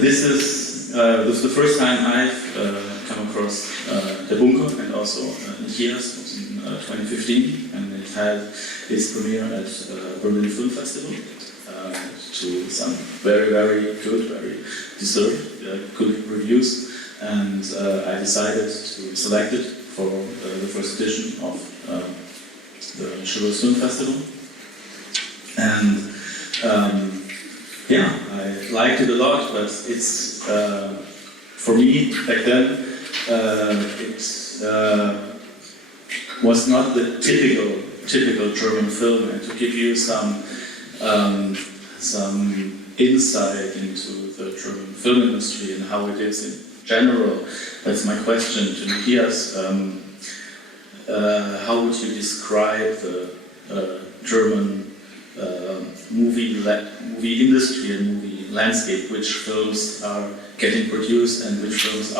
This is the first time I've come across the Bunker, and also Nikias was in 2015, and it had its premiere at Berlin Film Festival to some very, very good, very deserved, good reviews, and I decided to select it for the first edition of the Chryssos Film Festival. And yeah, I liked it a lot, but it's for me back then it was not the typical German film. And to give you some insight into the German film industry and how it is in general, that's my question to Nikias. How would you describe the German movie industry and movie landscape? Which films are getting produced, and which films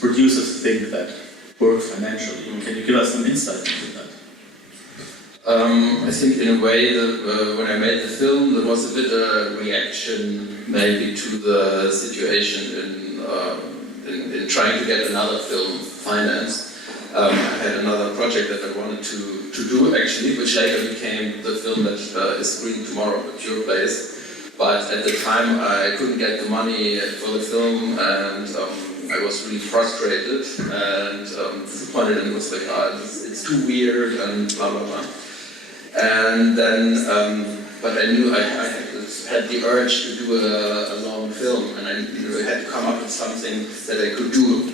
producers think that work financially? Can you give us some insight into that? I think in a way that when I made the film, there was a bit of a reaction maybe to the situation in trying to get another film financed. I had another project that I wanted to do actually, which later became the film that is screened tomorrow at Your Place. But at the time I couldn't get the money for the film, and I was really frustrated and disappointed, and was like, it's too weird and blah blah blah. And then, but I knew I had the urge to do a long film, and I had to come up with something that I could do.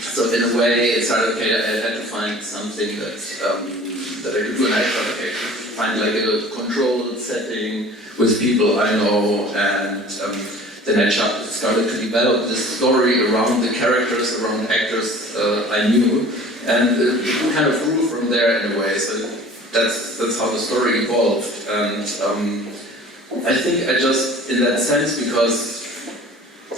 So in a way, it's like, okay, I had to find something that I could do, and I thought, okay, find like a controlled setting with people I know, and then I started to develop this story around the characters, around actors I knew, and it kind of grew from there in a way. So that's how the story evolved, and I think I just, in that sense, because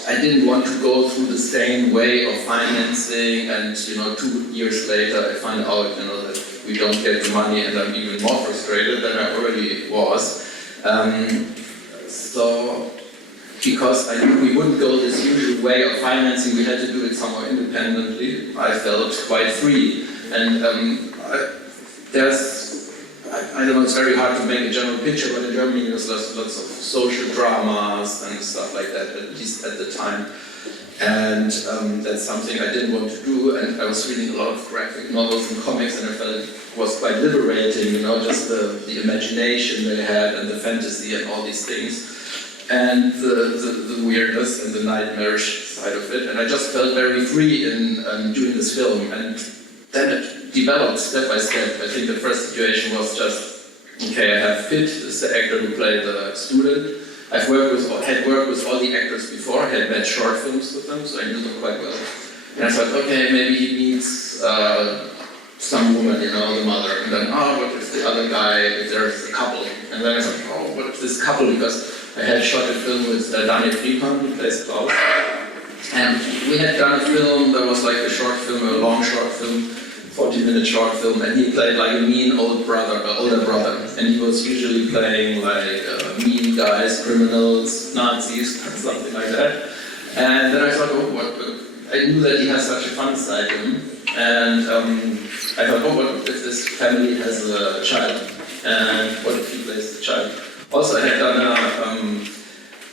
I didn't want to go through the same way of financing, and 2 years later I find out that we don't get the money, and I'm even more frustrated than I already was. So because I knew we wouldn't go this usual way of financing, we had to do it somewhat independently. I felt quite free, and I don't know, it's very hard to make a general picture, but in Germany there's lots of social dramas and stuff like that, at least at the time. And that's something I didn't want to do, and I was reading a lot of graphic novels and comics, and I felt it was quite liberating, just the imagination they had, and the fantasy and all these things, and the weirdness and the nightmarish side of it. And I just felt very free in doing this film, and then it developed step by step. I think the first situation was just, okay, I have Pitt, this is the actor who played the student. I've had worked with all the actors before. I had made short films with them, so I knew them quite well. And I thought, okay, maybe he meets some woman, the mother. And then, what if the other guy, if there's a couple? And then I thought, what if this couple? Because I had shot a film with Daniel Friedman, who plays Klaus. And we had done a film that was like a short film, a long short film, 40-minute short film, and he played like a mean older brother, and he was usually playing like mean guys, criminals, Nazis, something like that. And then I thought, I knew that he has such a fun side to him, and I thought, what if this family has a child, and what if he plays the child? Also, I had done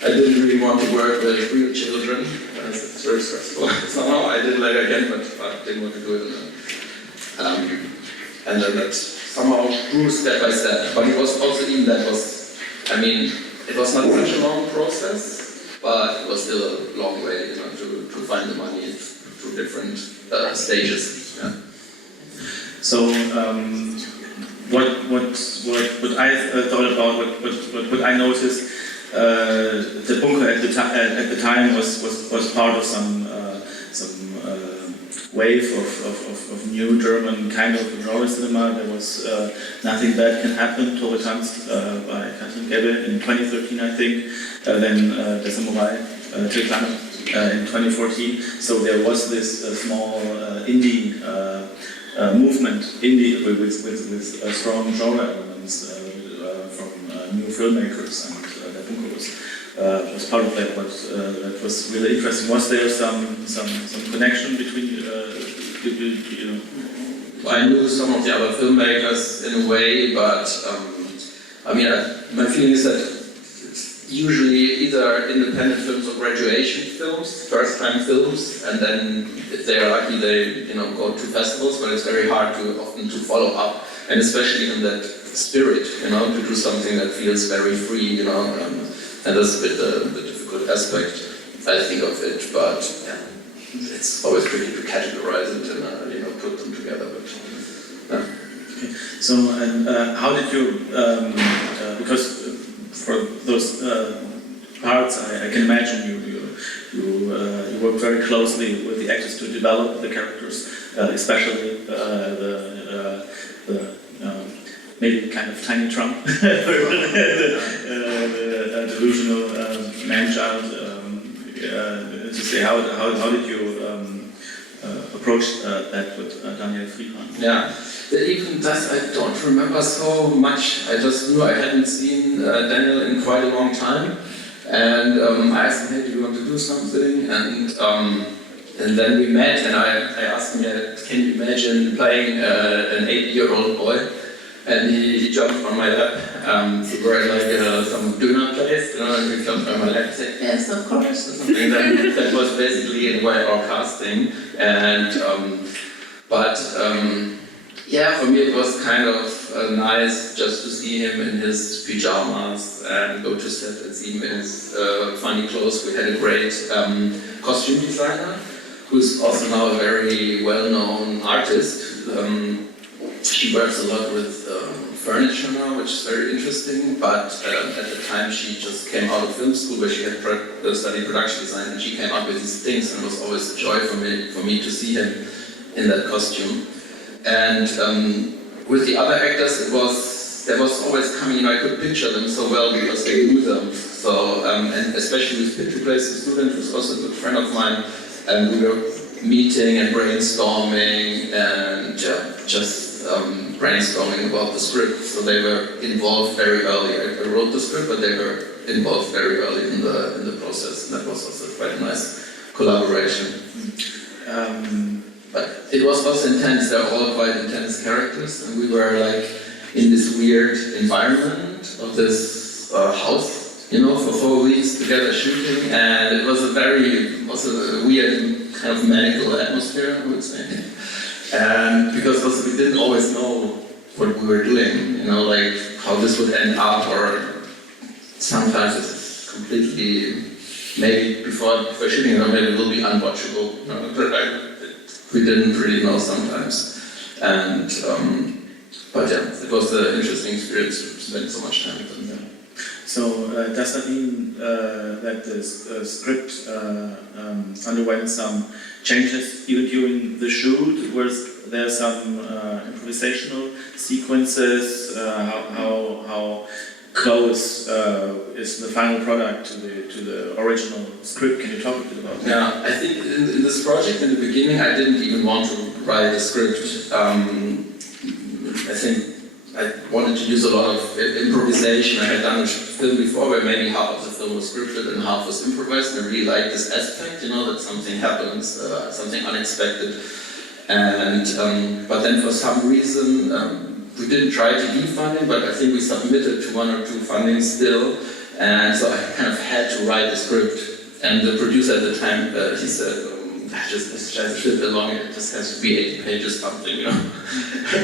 I didn't really want to work with real children, it's very stressful. Somehow I did later again, but I didn't want to do it. And then that somehow grew step by step. But it was also it was not such a long process, but it was still a long way, to find the money through different stages. Yeah. So what I thought about, what I noticed, the Bunker at the time was part of some wave of new German kind of genre cinema. There was Nothing Bad Can Happen, Tore Tanzt by Katrin Gebbe in 2013, I think. Then Der Samurai, Till Lange in 2014. So there was this small indie movement, with strong genre elements from new filmmakers, and Der Bunker was part of that. But that was really interesting. Was there some connection between you know? I knew some of the other filmmakers in a way, but I mean, my feeling is that it's usually either independent films or graduation films, first-time films, and then if they are lucky, they go to festivals. But it's very hard often to follow up, and especially in that spirit, to do something that feels very free, and that's a bit the difficult aspect, I think, of it. But yeah, it's always tricky to categorize it and put them together. But yeah. Okay. So, and how did you? Because for those parts, I can imagine you work very closely with the actors to develop the characters, especially the maybe kind of tiny Trump, the delusional man-child. To say how did you approach that with Daniel Friedman? Yeah, even that I don't remember so much. I just knew I hadn't seen Daniel in quite a long time, and I asked him, hey, do you want to do something? And then we met, and I asked him, can you imagine playing an 8-year-old boy? And he jumped on my lap. We were at some döner place, and he jumped on my lap and said, yes, of course, or something. That was basically in a way our casting. And yeah, for me it was kind of nice just to see him in his pajamas and go to set and see him in his funny clothes. We had a great costume designer, who's also now a very well-known artist. She works a lot with furniture now, which is very interesting, but at the time she just came out of film school where she had studied production design, and she came up with these things, and it was always a joy for me to see him in that costume. And with the other actors, there was always coming, I could picture them so well because I knew them. So, and especially with Picture Place, the student who's also a good friend of mine, and we were meeting and brainstorming and just brainstorming about the script. So they were involved very early. I wrote the script, but they were involved very early in the process, and that was also quite a nice collaboration. But it was also intense. They're all quite intense characters, and we were like in this weird environment of this house, for 4 weeks together shooting, and it was a weird kind of magical atmosphere, I would say. And because also we didn't always know what we were doing, like how this would end up, or sometimes it's completely, maybe before shooting, maybe it will be unwatchable. We didn't really know sometimes. And but yeah, it was an interesting experience to spend so much time with them there. So does that mean that the script underwent some changes even during the shoot? Was there some improvisational sequences? How close is the final product to the original script? Can you talk a bit about that? Yeah, I think in this project in the beginning I didn't even want to write a script. I think I wanted to use a lot of improvisation. I had done a film before where maybe half of the film was scripted and half was improvised, and I really liked this aspect, that something happens, something unexpected. And but then for some reason we didn't try to do funding, but I think we submitted to 1 or 2 fundings still, and so I kind of had to write the script. And the producer at the time, he said, just a bit long, it just has to be 80 pages something,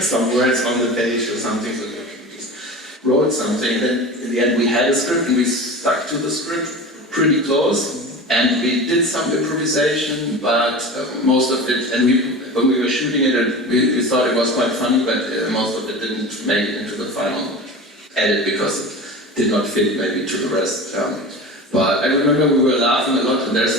some words on the page or something, so we just wrote something. And then in the end we had a script, and we stuck to the script pretty close, and we did some improvisation, but most of it, and when we were shooting it, we thought it was quite funny, but most of it didn't make it into the final edit because it did not fit maybe to the rest. But I remember we were laughing a lot, and there's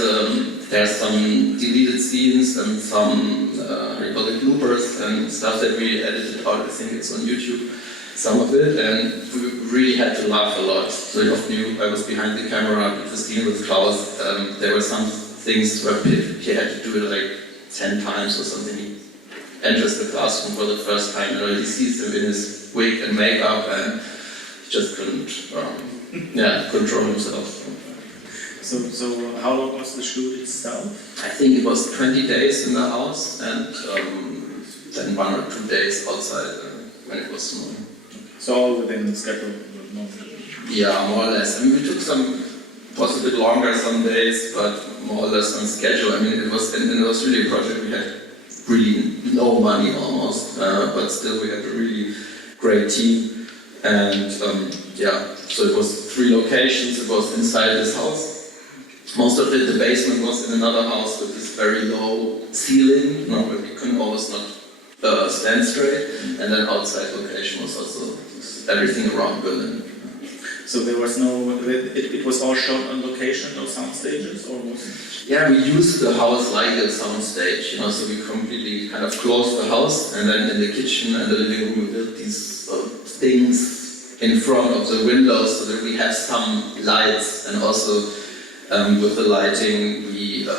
some deleted scenes and some bloopers and stuff that we edited out. I think it's on YouTube, some of it, and we really had to laugh a lot. So you often knew I was behind the camera with the scene with Klaus. There were some things where he had to do it like 10 times or something. He enters the classroom for the first time, he sees him in his wig and makeup, and just couldn't control himself. So how long was the shoot itself? I think it was 20 days in the house and then 1 or 2 days outside when it was snowing. So all within the schedule? Yeah, more or less. I mean, we took it was a bit longer some days, but more or less on schedule. I mean, it was really a project we had really no money almost, but still we had a really great team. And so it was 3 locations. It was inside this house. Most of it, the basement was in another house with this very low ceiling, where you couldn't always not stand straight. And then outside location was also everything around Berlin. So there was no, it was all shot on location, no sound stages, or was it? Yeah, we used the house like a sound stage, so we completely kind of closed the house, and then in the kitchen and the living room we built these things in front of the windows so that we have some lights, and also with the lighting we, I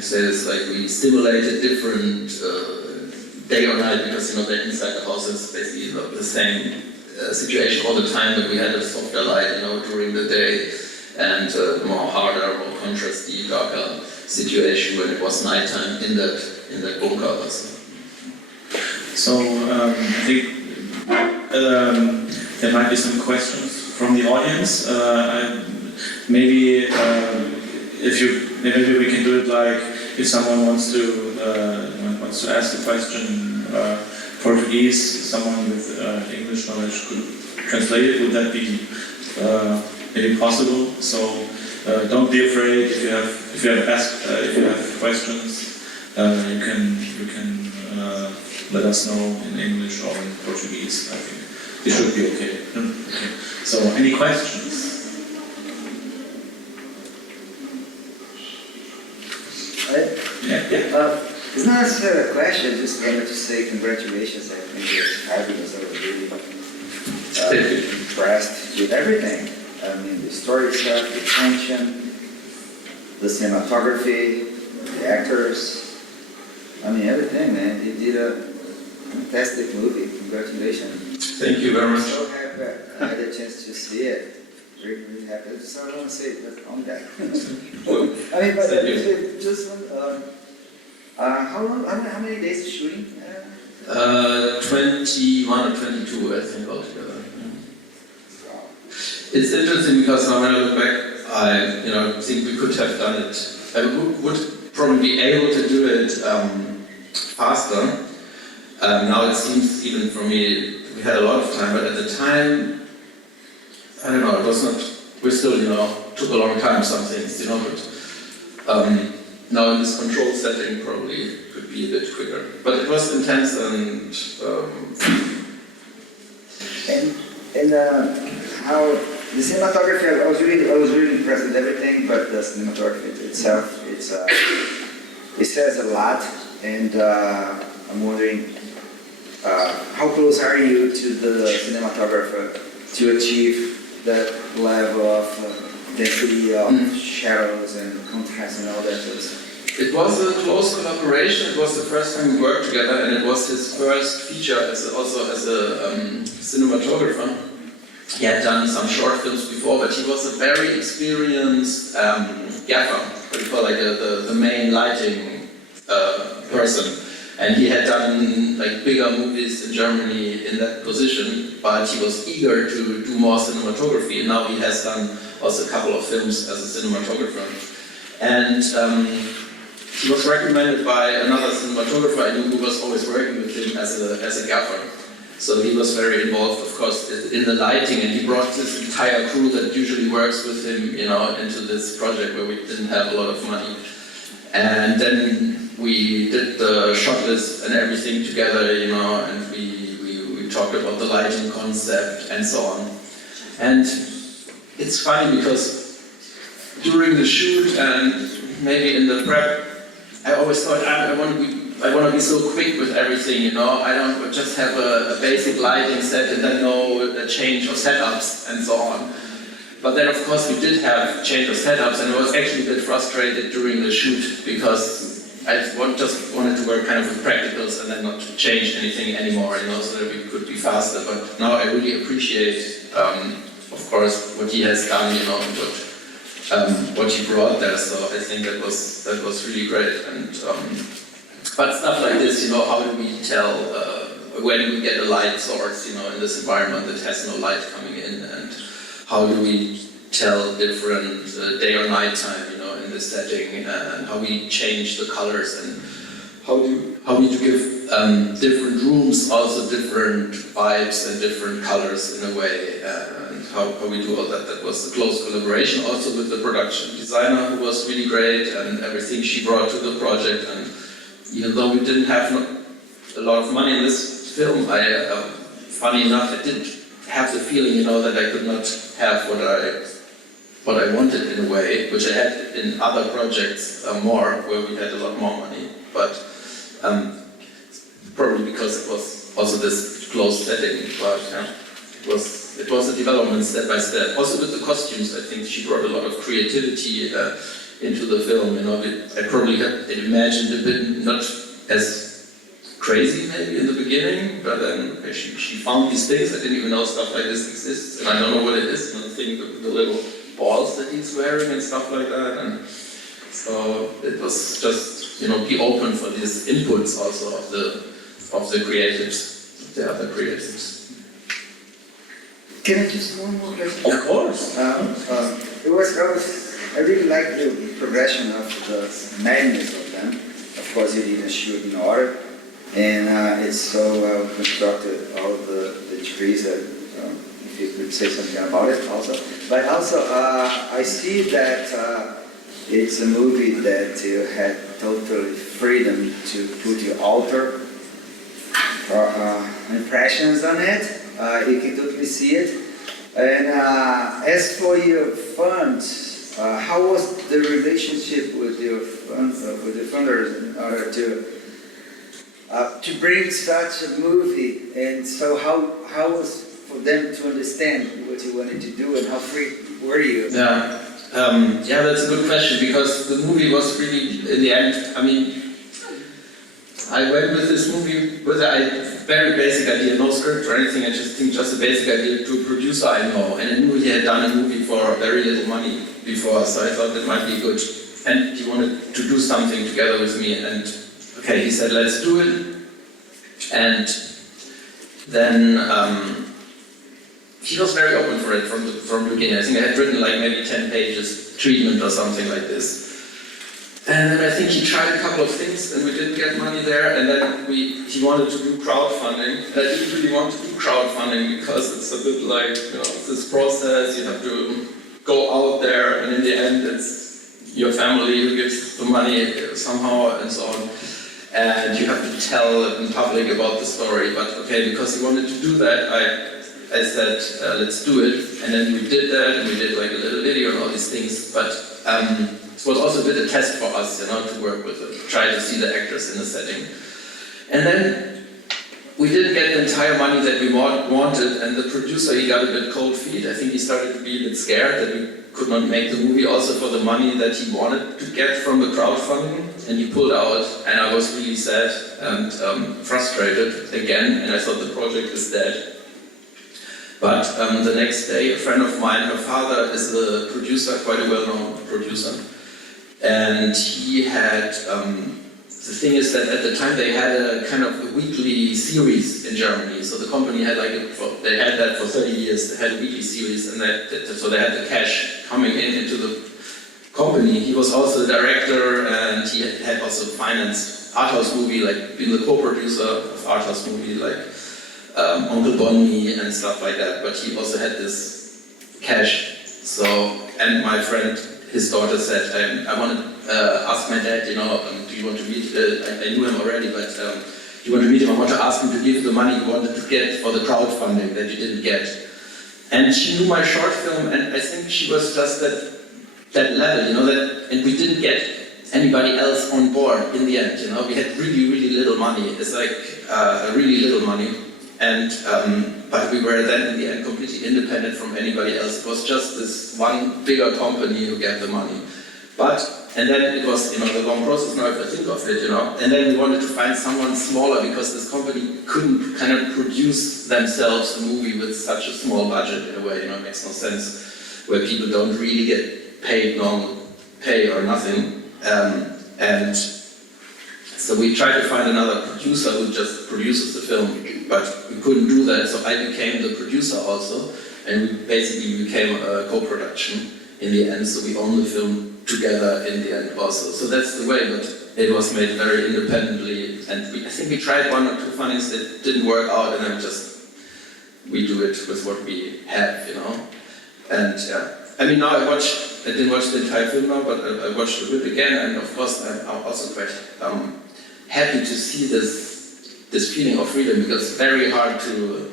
say this, like we stimulated different day or night, because they're inside the house, it's basically the same situation all the time, but we had a softer light, during the day, and more harder, more contrasty, darker situation when it was nighttime in that bunker also. So I think there might be some questions from the audience. Maybe maybe we can do it like if someone wants to ask a question. Portuguese, someone with English knowledge could translate it. Would that be maybe possible? So don't be afraid if you have questions. You can let us know in English or in Portuguese. I think it should be okay. Okay. So any questions? Yeah. It's not necessarily a question, I just wanted to say congratulations. I think it's fabulous. I was really impressed with everything. I mean, the story itself, the tension, the cinematography, the actors. I mean, everything, man. You did a fantastic movie. Congratulations. Thank you very much. I'm so happy I had a chance to see it. Really, really happy. So I want to say that on that. I mean, but just one. How many days of shooting? 21 or 22, I think, altogether. It's interesting because now when I look back, I think we could have done it. I would probably be able to do it faster. Now it seems, even for me, we had a lot of time, but at the time, I don't know, it was not. We still, took a long time. Some things, but. Now in this control setting probably could be a bit quicker. But it was intense and how the cinematography, I was really impressed with everything, but the cinematography itself, it says a lot, and I'm wondering how close are you to the cinematographer to achieve that level of density of shadows and contrast and all that sort of stuff? It was a close collaboration. It was the first time we worked together, and it was his first feature also as a cinematographer. He had done some short films before, but he was a very experienced gaffer, what do you call the main lighting person. And he had done bigger movies in Germany in that position, but he was eager to do more cinematography. And now he has done also a couple of films as a cinematographer. And he was recommended by another cinematographer I knew who was always working with him as a gaffer. So he was very involved, of course, in the lighting, and he brought this entire crew that usually works with him, into this project where we didn't have a lot of money. And then we did the shot list and everything together, and we talked about the lighting concept and so on. And it's funny because during the shoot and maybe in the prep, I always thought I want to be so quick with everything, I don't just have a basic lighting set and then know a change of setups and so on. But then, of course, we did have change of setups, and I was actually a bit frustrated during the shoot because I just wanted to work kind of with practicals and then not to change anything anymore, you know, so that we could be faster. But now I really appreciate, of course, what he has done, you know, and what he brought there. So I think that was really great. And but stuff like this, you know, how do we tell? Where do we get a light source, you know, in this environment that has no light coming in, and how do we tell different day or night time, you know, in this setting, and how we change the colors, and how we do give different rooms also different vibes and different colors in a way, and how we do all that. That was a close collaboration also with the production designer, who was really great, and everything she brought to the project. And even though we didn't have a lot of money in this film, funny enough, I did have the feeling, you know, that I could not have what I wanted in a way, which I had in other projects more, where we had a lot more money. But probably because it was also this closed setting. But it was a development step by step. Also with the costumes, I think she brought a lot of creativity into the film. You know, I probably had imagined a bit not as crazy maybe in the beginning, but then she found these things. I didn't even know stuff like this exists, and I don't know what it is. You know, the thing, the little balls that he's wearing and stuff like that. And so it was just, you know, be open for these inputs also of the creatives, of the other creatives. Can I just one more question? Of course. I really liked the progression of the madness of them. Of course, you didn't shoot in order. And it's so well constructed, all the degrees that, if you could say something about it also. But also, I see that it's a movie that you had total freedom to put your alter impressions on it. You can totally see it. And as for your funds, how was the relationship with your with the funders in order to bring such a movie? And so how was for them to understand what you wanted to do, and how free were you? Yeah, that's a good question, because the movie was really, in the end, I mean, I went with this movie with a very basic idea, no script or anything. I just think just a basic idea to a producer I know, and I knew he had done a movie for very little money before, so I thought that might be good. And he wanted to do something together with me, and okay, he said, let's do it. And then he was very open for it from the beginning. I think I had written like maybe 10 pages treatment or something like this. And then I think he tried a couple of things, and we didn't get money there. And then he wanted to do crowdfunding. And I didn't really want to do crowdfunding, because it's a bit like, you know, this process. You have to go out there, and in the end, it's your family who gives the money somehow, and so on. And you have to tell in public about the story. But okay, because he wanted to do that, I said, let's do it. And then we did that, and we did like a little video and all these things. But it was also a bit of a test for us, you know, to work with it, try to see the actors in the setting. And then we didn't get the entire money that we wanted, and the producer, he got a bit cold feet. I think he started to be a bit scared that we could not make the movie also for the money that he wanted to get from the crowdfunding, and he pulled out, and I was really sad and frustrated again, and I thought the project is dead. But the next day, a friend of mine, her father is a producer, quite a well-known producer, and he had, the thing is that at the time they had a kind of a weekly series in Germany, so the company had like, they had that for 30 years, they had a weekly series, and so they had the cash coming into the company. He was also the director, and he had also financed art house movie, like being the co-producer of art house movie, like Uncle Bonnie and stuff like that, but he also had this cash. So, and my friend, his daughter said, I want to ask my dad, you know, do you want to meet, I knew him already, but do you want to meet him? I want to ask him to give you the money you wanted to get for the crowdfunding that you didn't get. And she knew my short film, and I think she was just that level, you know, and we didn't get anybody else on board in the end, you know. We had really, really little money. It's like really little money. And but we were then in the end completely independent from anybody else. It was just this one bigger company who gave the money. And then it was, the long process, now if I think of it, and then we wanted to find someone smaller because this company couldn't kind of produce themselves a movie with such a small budget in a way, it makes no sense, where people don't really get paid normal pay or nothing. And so we tried to find another producer who just produces the film, but we couldn't do that, so I became the producer also, and we basically became a co-production in the end, so we own the film together in the end also. So that's the way, but it was made very independently, and I think we tried 1 or 2 fundings that didn't work out, and then we do it with what we have, And now I didn't watch the entire film now, but I watched a bit again, and of course I'm also quite happy to see this feeling of freedom, because it's very hard to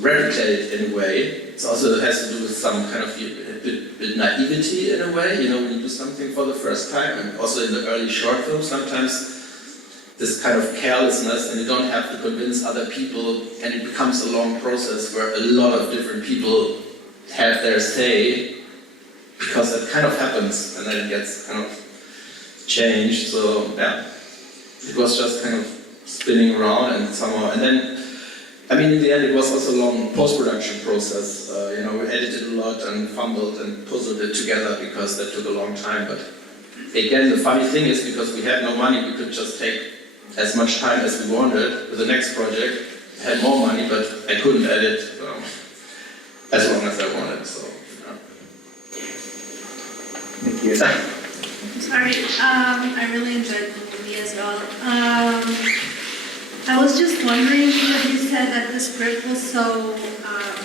replicate in a way. It also has to do with some kind of bit naivety in a way, when you do something for the first time, and also in the early short films sometimes this kind of carelessness, and you don't have to convince other people, and it becomes a long process where a lot of different people have their say, because it kind of happens, and then it gets kind of changed, so yeah, it was just kind of spinning around, and somehow, and then in the end, it was also a long post-production process. We edited a lot and fumbled and puzzled it together because that took a long time. But again, the funny thing is, because we had no money, we could just take as much time as we wanted. With the next project, I had more money, but I couldn't edit as long as I wanted. So, Thank you. Sorry, I really enjoyed the movie as well. I was just wondering, because you said that the script was so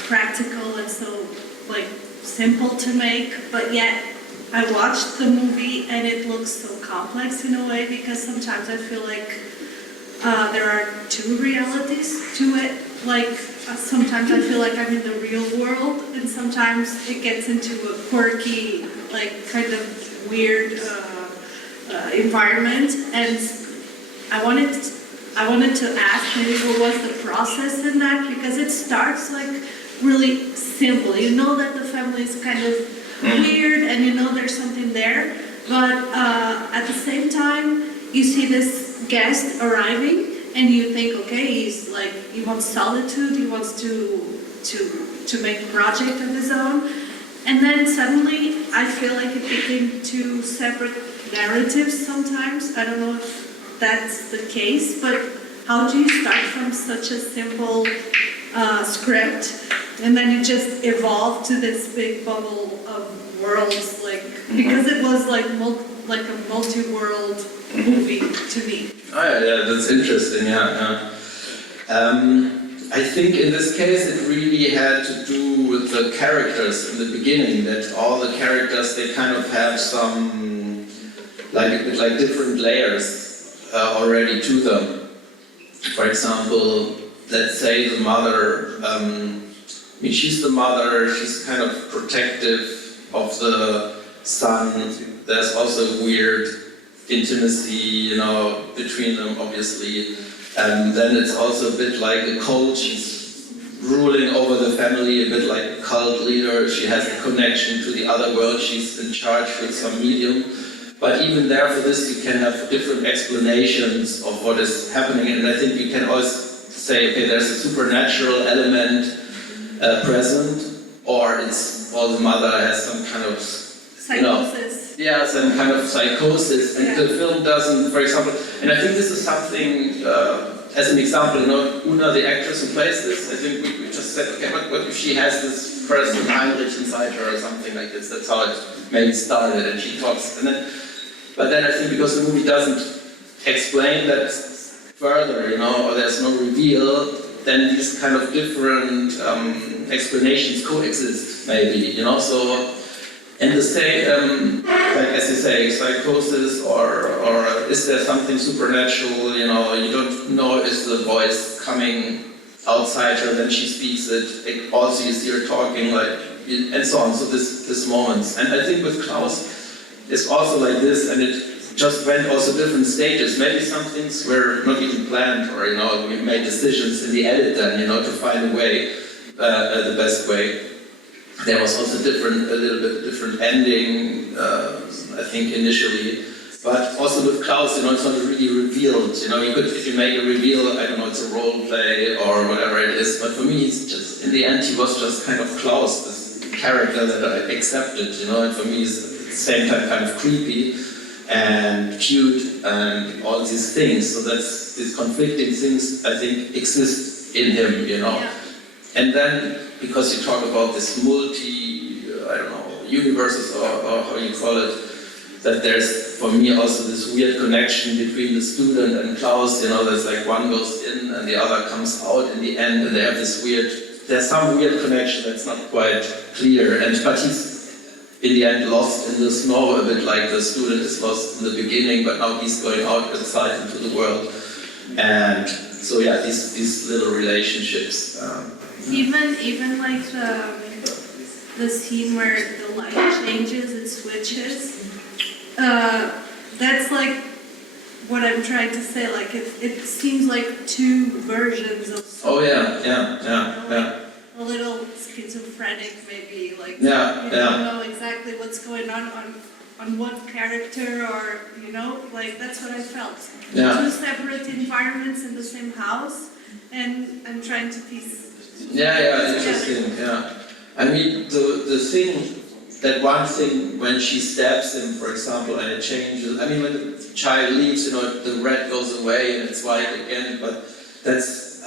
practical and so simple to make, but yet I watched the movie and it looks so complex in a way, because sometimes I feel like there are 2 realities to it. Sometimes I feel like I'm in the real world, and sometimes it gets into a quirky, kind of weird environment. And I wanted to ask maybe what was the process in that, because it starts really simple. You know that the family is kind of weird, and there's something there, but at the same time you see this guest arriving, and you think, okay, he wants solitude, he wants to make a project of his own, and then suddenly I feel like it became 2 separate narratives sometimes. I don't know if that's the case, but how do you start from such a simple script, and then you just evolve to this big bubble of worlds, because it was like a multi-world movie to me. Oh yeah, that's interesting, yeah. I think in this case it really had to do with the characters in the beginning, that all the characters, they kind of have some, a bit different layers already to them. For example, let's say the mother, she's the mother, she's kind of protective of the son. There's also weird intimacy, between them, obviously. And then it's also a bit like a cult. She's ruling over the family, a bit like a cult leader. She has a connection to the other world. She's in charge with some medium. But even there, for this, you can have different explanations of what is happening. And I think you can always say, okay, there's a supernatural element present, or the mother has some kind of Psychosis. some kind of psychosis. And the film doesn't, for example, and I think this is something, as an example, Una, the actress who plays this, I think we just said, okay, what if she has this person, Heinrich, inside her or something like this? That's how it maybe started, and she talks. But then I think because the movie doesn't explain that further, or there's no reveal, then these kind of different explanations coexist, maybe, So, and the same, as you say, psychosis, or is there something supernatural, you don't know, is the voice coming outside her, then she speaks it, also you see her talking, and so on, so this moments. And I think with Klaus, it's also like this, and it just went also different stages. Maybe some things were not even planned, or we made decisions in the edit then, to find a way, the best way. There was also a little bit different ending, I think initially. But also with Klaus, it's not really revealed. If you make a reveal, I don't know, it's a role play or whatever it is. But for me, it's just in the end, he was just kind of Klaus, this character that I accepted. And for me, it's at the same time kind of creepy and cute and all these things. So that's these conflicting things I think exist in him. Yeah. And then because you talk about this universes or how you call it. That there's, for me, also this weird connection between the student and Klaus, there's like one goes in and the other comes out in the end, and they have this there's some weird connection that's not quite clear, but he's in the end lost in the snow a bit like the student is lost in the beginning, but now he's going out outside into the world. And so yeah, these little relationships. Even like the scene where the light changes, it switches. That's like what I'm trying to say. Like it seems like two versions of. Oh yeah. A little schizophrenic, maybe. Like you don't know exactly what's going on what character, or like that's what I felt. Yeah. Two separate environments in the same house, and I'm trying to piece. Yeah, interesting. Yeah, I mean the thing. That one thing, when she stabs him, for example, and it changes, I mean, when the child leaves, the red goes away and it's white again, but that's,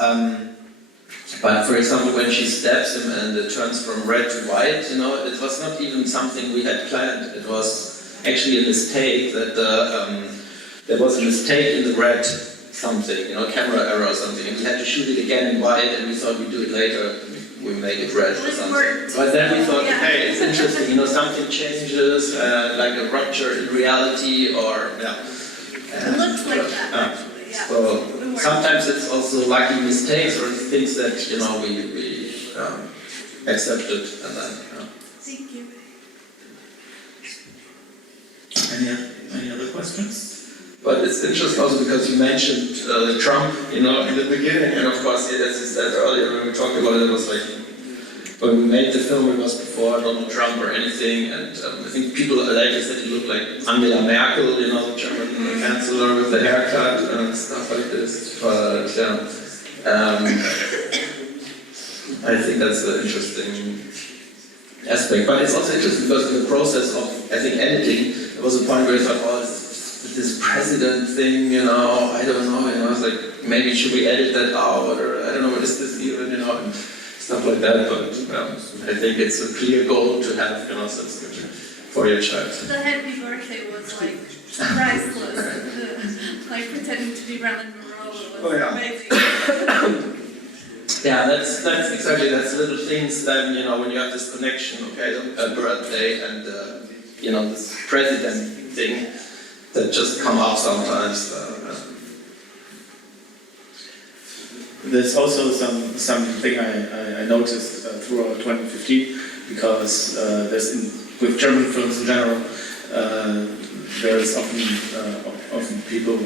but for example, when she stabs him and it turns from red to white, it was not even something we had planned. It was actually a mistake that there was a mistake in the red something, camera error or something, and we had to shoot it again in white, and we thought we'd do it later. We make it red or something. But then we thought, okay, it's interesting, something changes, like a rupture in reality, or It looks like that, actually, yeah. So sometimes it's also lucky mistakes or things that we accepted, and then. Thank you. Any other questions? But it's interesting also because you mentioned Trump, in the beginning, and of course, as you said earlier when we talked about it, it was like, when we made the film, it was before Donald Trump or anything, and I think people later said he looked like Angela Merkel, the German chancellor with the haircut and stuff like this, but I think that's an interesting aspect. But it's also interesting because in the process of, I think, editing, there was a point where I thought, oh, this president thing, I don't know, it's like, maybe should we edit that out, or I don't know, what is this even, and stuff like that, but I think it's a clear goal to have, so it's good for your child. The happy birthday was like priceless, like pretending to be Marilyn Monroe was amazing. Yeah, that's little things then, when you have this connection, okay, a birthday and, this president thing, that just come up sometimes. There's also something I noticed throughout 2015, because with German films in general, there is often people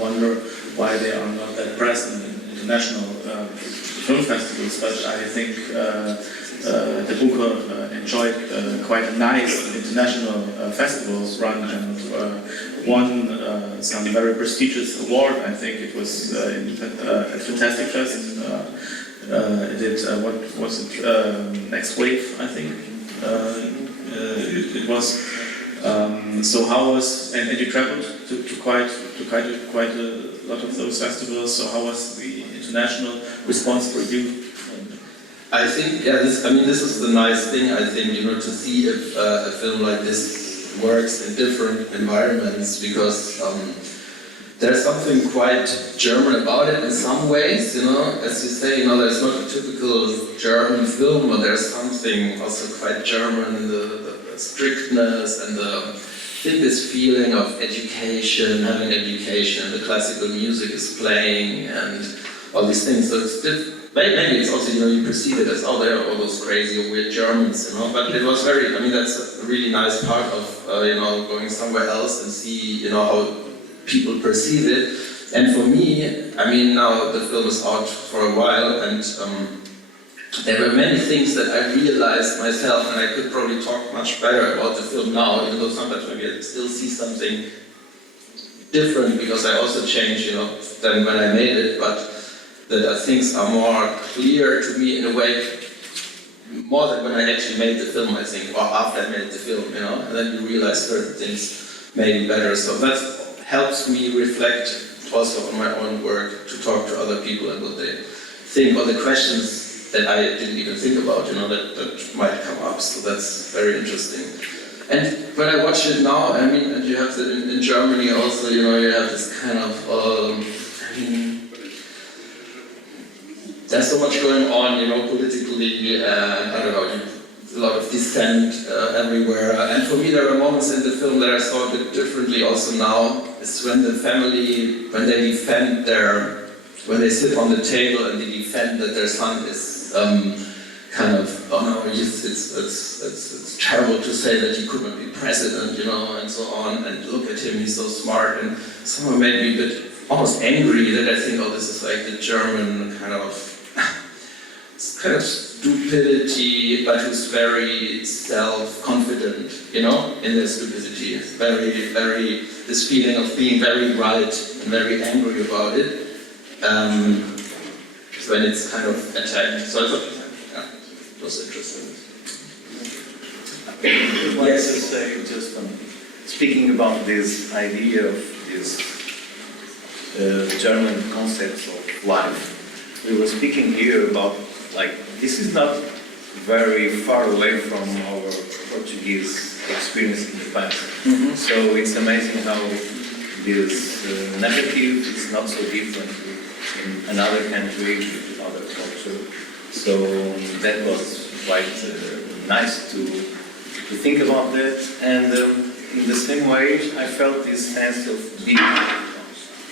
wonder why they are not that present in international film festivals. But I think the Bunker enjoyed quite a nice international festivals run, and won some very prestigious award. I think it was at Fantastic Fest. It did, what was it, Next Wave, I think. It was. So how was, and you traveled to quite a lot of those festivals, so how was the international response for you? I think, this is the nice thing, I think, to see if a film like this works in different environments, because there's something quite German about it in some ways, as you say, there's not a typical German film, but there's something also quite German in the strictness and this feeling of education, having education, and the classical music is playing, and all these things, so it's maybe it's also, you perceive it as, there are all those crazy or weird Germans, but it was that's a really nice part of, going somewhere else and see, how people perceive it. And for me, now the film is out for a while, and there were many things that I realized myself, and I could probably talk much better about the film now, even though sometimes maybe I still see something different because I also changed, you know, than when I made it, but that things are more clear to me in a way, more than when I actually made the film, I think, or after I made the film, you know, and then you realize certain things maybe better. So that helps me reflect also on my own work, to talk to other people and what they think, or the questions that I didn't even think about, you know, that might come up. So that's very interesting. And when I watch it now, I mean, and you have in Germany also, you know, you have this kind of, I mean, there's so much going on, you know, politically, and I don't know, a lot of dissent everywhere. And for me, there are moments in the film that I saw a bit differently also now. It's when the family, when they defend when they sit on the table and they defend that their son is kind of, oh no, it's terrible to say that he could not be president, you know, and so on, and look at him, he's so smart, and somehow made me a bit almost angry that I think, oh, this is like the German kind of stupidity, but who's very self-confident, you know, in their stupidity. It's very, this feeling of being very right and very angry about it, when it's kind of attacked. So I thought, yeah, it was interesting. I would like to say, just speaking about this idea of this German concepts of life, we were speaking here about, like, this is not very far away from our Portuguese experience in the past. Mm-hmm. So it's amazing how this narrative is not so different in another country, with other culture. So that was quite nice to think about that. And in the same way, I felt this sense of deep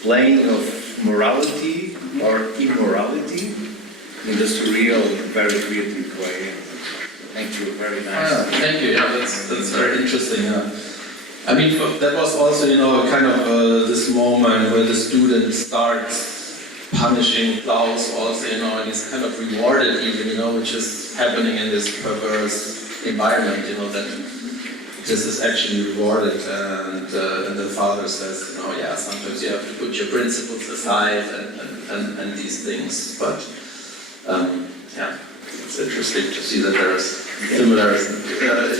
playing of morality or immorality in the surreal, very creative way. Thank you, very nice. Thank you, yeah, that's very interesting. Yeah. I mean, that was also, you know, kind of this moment where the student starts punishing Klaus also, you know, and he's kind of rewarded even, you know, which is happening in this perverse environment, you know, that this is actually rewarded, and the father says, you know, yeah, sometimes you have to put your principles aside and these things, but yeah, it's interesting to see that there's similar